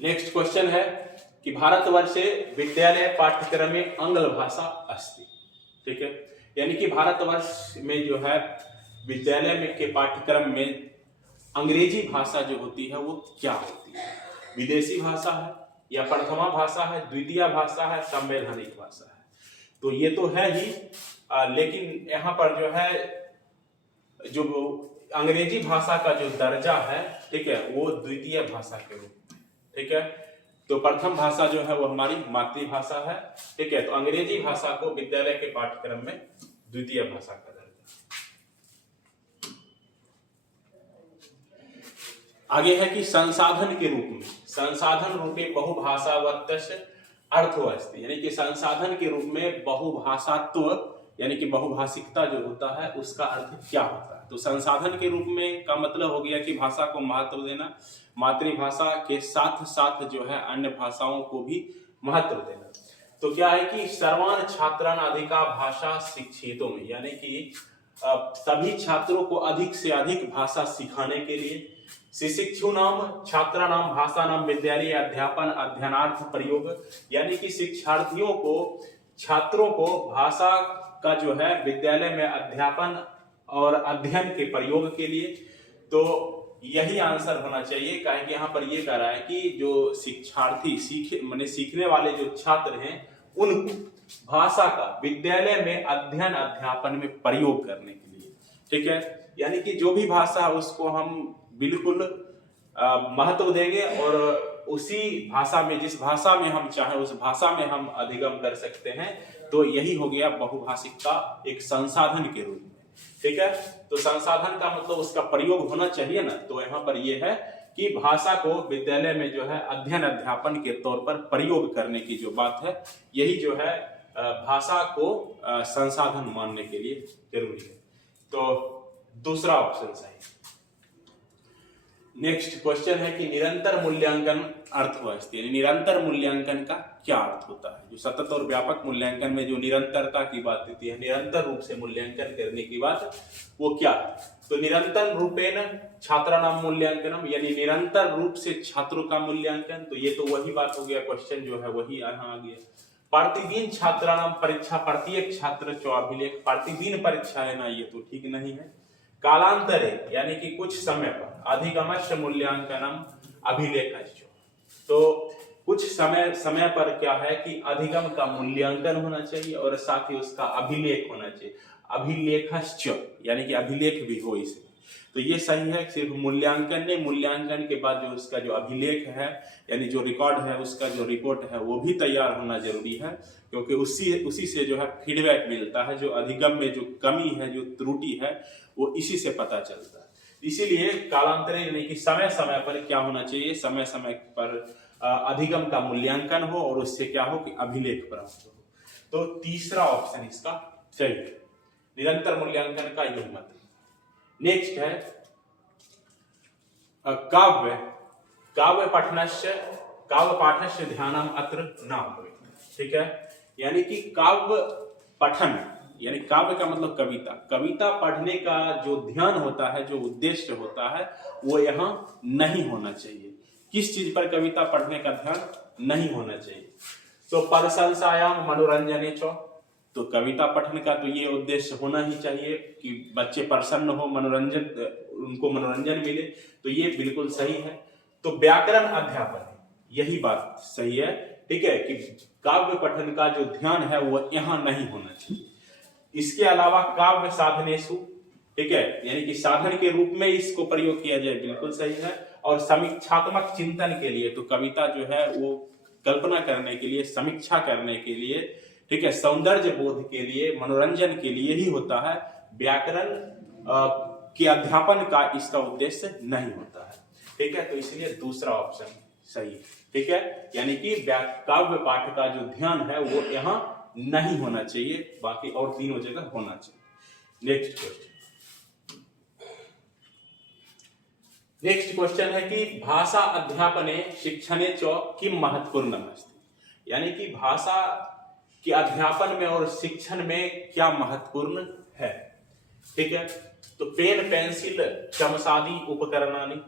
नेक्स्ट क्वेश्चन है कि भारतवर्षे विद्यालय पाठ्यक्रम में आंग्ल भाषा अस्ति। ठीक है, यानी कि भारतवर्ष में जो है विद्यालय में के पाठ्यक्रम में अंग्रेजी भाषा जो होती है वो क्या होती है, विदेशी भाषा है या प्रथमा भाषा है, द्वितीय भाषा है, संवैधानिक भाषा है। तो ये तो है ही, लेकिन यहाँ पर जो है जो अंग्रेजी भाषा का जो दर्जा है, ठीक है, वो द्वितीय भाषा के रूप में। ठीक है, तो प्रथम भाषा जो है वो हमारी मातृभाषा है। ठीक है, तो अंग्रेजी भाषा को विद्यालय के पाठ्यक्रम में द्वितीय भाषा का दर्जा। आगे है कि संसाधन के रूप में, संसाधन रूपे बहुभाषावत्स्य अर्थो अस्ति, यानी कि संसाधन के रूप में बहुभाषात्व यानी कि बहुभाषिकता जो होता है उसका अर्थ क्या होता है। तो संसाधन के रूप में का मतलब हो गया कि भाषा को महत्व देना, मातृभाषा के साथ साथ जो है अन्य भाषाओं को भी महत्व देना। तो क्या है कि सर्वान छात्रान अधिका भाषा शिक्षितों में, यानी कि सभी छात्रों को अधिक से अधिक भाषा सिखाने के लिए शिक्षु नाम छात्रा नाम भाषा नाम विद्यालय अध्यापन अध्ययनार्थ प्रयोग, यानी कि शिक्षार्थियों को, छात्रों को भाषा का जो है विद्यालय में अध्यापन और अध्ययन के प्रयोग के लिए। तो यही आंसर होना चाहिए, काहे कि यहाँ पर ये कह रहा है कि जो शिक्षार्थी सीखने वाले जो छात्र हैं उनको भाषा का विद्यालय में अध्ययन अध्यापन में प्रयोग करने के लिए। ठीक है, यानी कि जो भी भाषा है उसको हम बिल्कुल महत्व देंगे और उसी भाषा में, जिस भाषा में हम चाहें उस भाषा में हम अधिगम कर सकते हैं। तो यही हो गया बहुभाषिकता एक संसाधन के रूप में। ठीक है। तो संसाधन का मतलब उसका प्रयोग होना चाहिए ना, तो यहाँ पर ये है कि भाषा को विद्यालय में जो है अध्ययन अध्यापन के तौर पर प्रयोग करने की जो बात है, यही जो है भाषा को संसाधन मानने के लिए जरूरी है। तो दूसरा ऑप्शन सही। नेक्स्ट क्वेश्चन है कि निरंतर मूल्यांकन अर्थव्यवस्था, यानी निरंतर मूल्यांकन का क्या अर्थ होता है। जो सतत और व्यापक मूल्यांकन में जो निरंतरता की बात होती है, निरंतर रूप से मूल्यांकन करने की बात, वो क्या है। तो निरंतर रूपेण छात्राणाम मूल्यांकनम, यानी निरंतर रूप से छात्रों का मूल्यांकन। तो ये तो वही बात हो गया, क्वेश्चन जो है वही यहाँ आ गया। प्रतिदिन छात्राणाम परीक्षा, प्रत्येक छात्र चो अभिलेख, प्रतिदिन परीक्षा है ना, ये तो ठीक नहीं है। कालांतरे, यानी कि कुछ समय पर, अधिगमस्य मूल्यांकनम अभिलेखश्च, तो कुछ समय पर क्या है कि अधिगम का मूल्यांकन होना चाहिए और साथ ही उसका अभिलेख होना चाहिए। अभिलेखश्च, यानी कि अभिलेख भी हो इसमें, तो ये सही है। सिर्फ मूल्यांकन नहीं, मूल्यांकन के बाद जो उसका जो अभिलेख है, यानी जो रिकॉर्ड है, उसका जो रिपोर्ट है, वो भी तैयार होना जरूरी है, क्योंकि उसी से जो है फीडबैक मिलता है। जो अधिगम में जो कमी है, जो त्रुटि है, वो इसी से पता चलता है। इसीलिए कालांतरे, यानी कि समय समय पर क्या होना चाहिए, समय समय पर अधिगम का मूल्यांकन हो और उससे क्या हो कि अभिलेख प्राप्त हो। तो तीसरा ऑप्शन इसका सही है, निरंतर मूल्यांकन का यही मत है। नेक्स्ट है काव्य पाठस्य ध्यानम अत्र न भवेत्, ठीक है। यानी कि काव्य पठन, यानी काव्य का मतलब कविता, कविता पढ़ने का जो ध्यान होता है, जो उद्देश्य होता है, वो यहाँ नहीं होना चाहिए। किस चीज पर कविता पढ़ने का ध्यान नहीं होना चाहिए। तो प्रशंसायाम मनोरंजने च, तो कविता पठन का तो ये उद्देश्य होना ही चाहिए कि बच्चे प्रसन्न हो, मनोरंजन, उनको मनोरंजन मिले, तो ये बिल्कुल सही है। तो व्याकरण अध्यापन, यही बात सही है, ठीक है, कि काव्य पठन का जो ध्यान है वो यहाँ नहीं होना चाहिए। इसके अलावा काव्य साधनेषु, ठीक है, यानी कि साधन के रूप में इसको प्रयोग किया जाए, बिल्कुल सही है। और समीक्षात्मक चिंतन के लिए, तो कविता जो है वो कल्पना करने के लिए, समीक्षा करने के लिए, ठीक है, सौंदर्य बोध के लिए, मनोरंजन के लिए ही होता है। व्याकरण के अध्यापन का इसका उद्देश्य नहीं होता है, ठीक है। तो इसलिए दूसरा ऑप्शन सही है, ठीक है, यानी कि काव्य पाठ का जो ध्यान है वो यहाँ नहीं होना चाहिए, बाकी और तीनों जगह होना चाहिए। नेक्स्ट क्वेश्चन है कि भाषा अध्यापने शिक्षणे च किम महत्वपूर्णम अस्ति, यानी कि भाषा के अध्यापन में और शिक्षण में क्या महत्वपूर्ण है, ठीक है। तो पेन पेंसिल चमसादी उपकरणानि,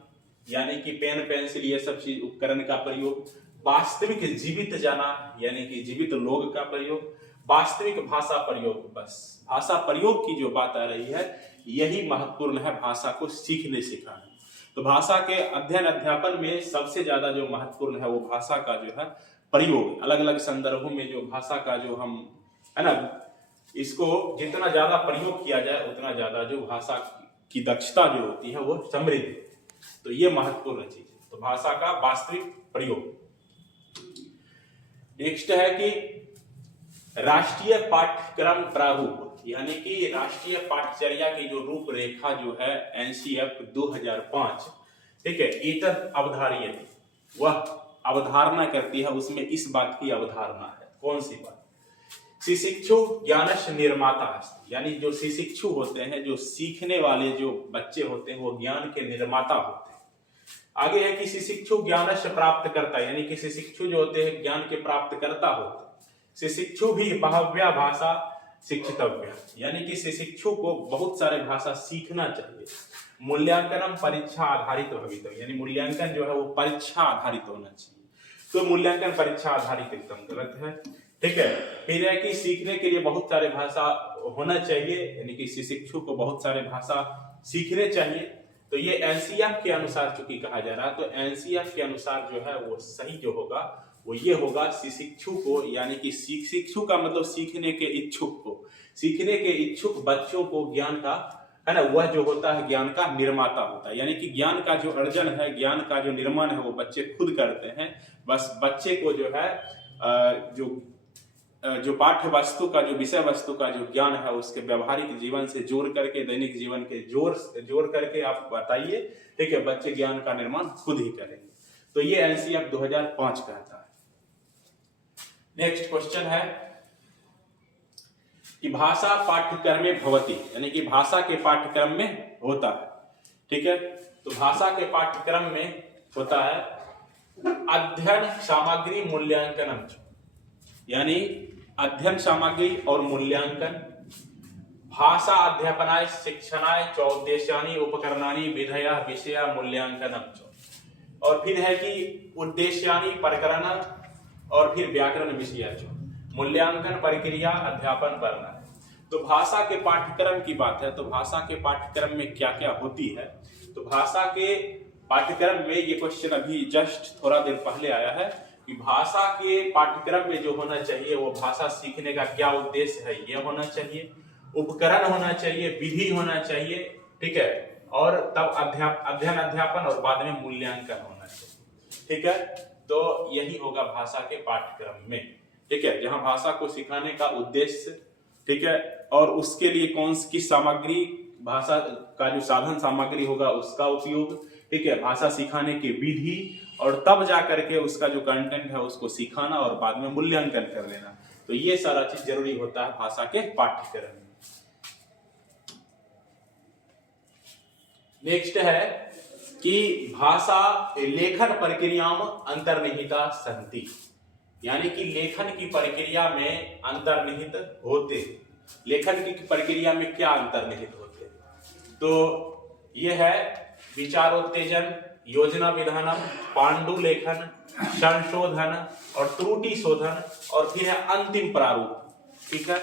यानी कि पेन पेंसिल ये सब चीज उपकरण का प्रयोग, वास्तविक जीवित जाना, यानी कि जीवित लोग का प्रयोग, वास्तविक भाषा प्रयोग, बस भाषा प्रयोग की जो बात आ रही है यही महत्वपूर्ण है भाषा को सीखने सिखाने। तो भाषा के अध्ययन अध्यापन में सबसे ज्यादा जो महत्वपूर्ण है वो भाषा का जो है प्रयोग, अलग अलग संदर्भों में जो भाषा का जो हम है ना, इसको जितना ज्यादा प्रयोग किया जाए उतना ज्यादा जो भाषा की दक्षता जो होती है वो समृद्ध, तो ये महत्वपूर्ण चीज है। तो भाषा का वास्तविक प्रयोग। नेक्स्ट है कि राष्ट्रीय पाठ्यक्रम प्रारूप, यानी कि राष्ट्रीय पाठचर्या की जो रूपरेखा जो है एनसीएफ 2005, ठीक है, एतद अवधार्यते, वह अवधारणा करती है, उसमें इस बात की अवधारणा है, कौन सी बात, शिशिक्षु ज्ञानस्य निर्माता, यानी जो शिशिक्षु होते हैं, जो सीखने वाले जो बच्चे होते हैं, वो ज्ञान के निर्माता होते हैं। आगे है कि शिशिक्षु ज्ञानस्य प्राप्त करता, यानी कि शिशिक्षु जो होते हैं ज्ञान के प्राप्त करता होते हैं। शिशिक्षु भी बहव्या भाषा शिक्षितव्या, यानी कि शिशिक्षु को बहुत सारे भाषा सीखना चाहिए। मूल्यांकनम परीक्षा आधारित भवितव्य, यानी मूल्यांकन जो है वो परीक्षा आधारित होना चाहिए। तो मूल्यांकन परीक्षा आधारित एकदम गलत है, ठीक है। फिर है कि सीखने के लिए बहुत सारे भाषा होना चाहिए, यानी कि शिशिक्षु को बहुत सारे भाषा सीखने चाहिए। तो ये एनसीएफ के अनुसार चूंकि कहा जा रहा है, तो एनसीएफ के अनुसार जो है वो सही जो होगा वो ये होगा, शिशिक्षु को, यानी कि शिक्षु का मतलब सीखने के इच्छुक को, सीखने के इच्छुक बच्चों को ज्ञान का है ना, वह जो होता है ज्ञान का निर्माता होता है। यानी कि ज्ञान का जो अर्जन है, ज्ञान का जो निर्माण है वो बच्चे खुद करते हैं, बस बच्चे को जो है जो जो पाठ्य वस्तु का, जो विषय वस्तु का जो ज्ञान है उसके व्यवहारिक जीवन से जोड़ करके, दैनिक जीवन के जोड़ करके आप बताइए। ठीक है, बच्चे ज्ञान का निर्माण खुद ही करेंगे। तो ये एनसीईआरटी 2005 कहता है। नेक्स्ट क्वेश्चन है कि भाषा पाठ्यक्रमे भवति, यानी कि भाषा के पाठ्यक्रम में होता है। ठीक है, तो भाषा के पाठ्यक्रम में होता है अध्ययन सामग्री मूल्यांकन, यानी अध्ययन सामग्री और मूल्यांकन, भाषा अध्यापनाय शिक्षणाय च उद्देश्यानि उपकरणानि विधया विषया मूल्यांकनम च, और फिर है कि उद्देश्यानि प्रकरण और फिर व्याकरण विषय च, मूल्यांकन प्रक्रिया अध्यापन करना है। तो भाषा के पाठ्यक्रम की बात है, तो भाषा के पाठ्यक्रम में क्या क्या होती है। तो भाषा के पाठ्यक्रम में ये क्वेश्चन अभी जस्ट थोड़ा देर पहले आया है कि भाषा के पाठ्यक्रम में जो होना चाहिए वो भाषा सीखने का क्या उद्देश्य है ये होना चाहिए, उपकरण होना चाहिए, विधि होना चाहिए। ठीक है, और तब अध्ययन अध्यापन और बाद में मूल्यांकन होना चाहिए। ठीक है, तो यही होगा भाषा के पाठ्यक्रम में। ठीक है, जहां भाषा को सिखाने का उद्देश्य, ठीक है, और उसके लिए कौन सी सामग्री, भाषा का जो साधन सामग्री होगा उसका उपयोग, ठीक है, भाषा सिखाने की विधि, और तब जा करके उसका जो कंटेंट है उसको सिखाना और बाद में मूल्यांकन कर लेना। तो ये सारा चीज जरूरी होता है भाषा के पाठ्यक्रम में। नेक्स्ट है कि भाषा लेखन प्रक्रिया में अंतर्निहिता सन्ति, यानी कि लेखन की प्रक्रिया में अंतर्निहित होते। लेखन की प्रक्रिया में क्या अंतर्निहित होते, तो ये है विचारोत्तेजन, योजना विधानम, पांडुलेखन, संशोधन और त्रुटि शोधन, और फिर है अंतिम प्रारूप। ठीक है,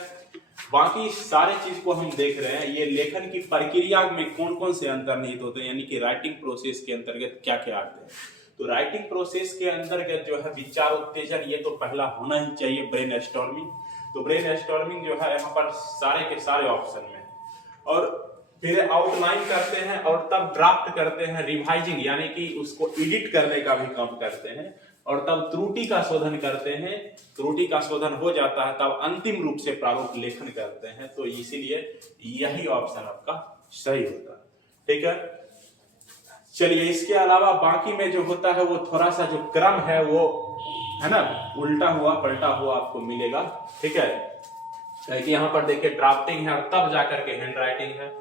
बाकी सारे चीज को हम देख रहे हैं। ये लेखन की प्रक्रिया में कौन कौन से अंतर्निहित होते हैं, यानी कि राइटिंग प्रोसेस के अंतर्गत क्या क्या आते हैं। तो राइटिंग प्रोसेस के अंतर्गत जो है विचार उत्तेजन, ये तो पहला होना ही चाहिए, ब्रेन स्टॉर्मिंग। तो ब्रेन स्टॉर्मिंग जो है यहाँ पर सारे के सारे ऑप्शन में, और फिर आउटलाइन करते हैं और तब ड्राफ्ट करते हैं, रिवाइजिंग यानी कि उसको एडिट करने का भी काम करते हैं, और तब त्रुटि का शोधन करते हैं। त्रुटि का शोधन हो जाता है तब अंतिम रूप से प्रारूप लेखन करते हैं। तो इसीलिए यही ऑप्शन आपका सही होता है। ठीक है, चलिए इसके अलावा बाकी में जो होता है वो थोड़ा सा जो क्रम है वो है ना उल्टा हुआ पलटा हुआ आपको मिलेगा। ठीक है, कि यहाँ पर देखिए ड्राफ्टिंग है और तब जाकर के हैंड राइटिंग है।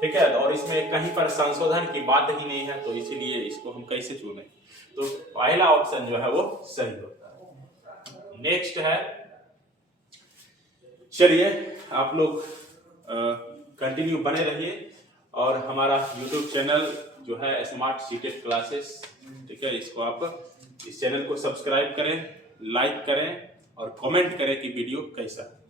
ठीक है, और इसमें कहीं पर संशोधन की बात ही नहीं है, तो इसीलिए इसको हम कैसे चुने। तो पहला ऑप्शन जो है वो सही होता है। नेक्स्ट है, चलिए आप लोग कंटिन्यू बने रहिए, और हमारा YouTube चैनल जो है स्मार्ट सीटेड क्लासेस, ठीक है, इसको आप इस चैनल को सब्सक्राइब करें, लाइक करें और कमेंट करें कि वीडियो कैसा है।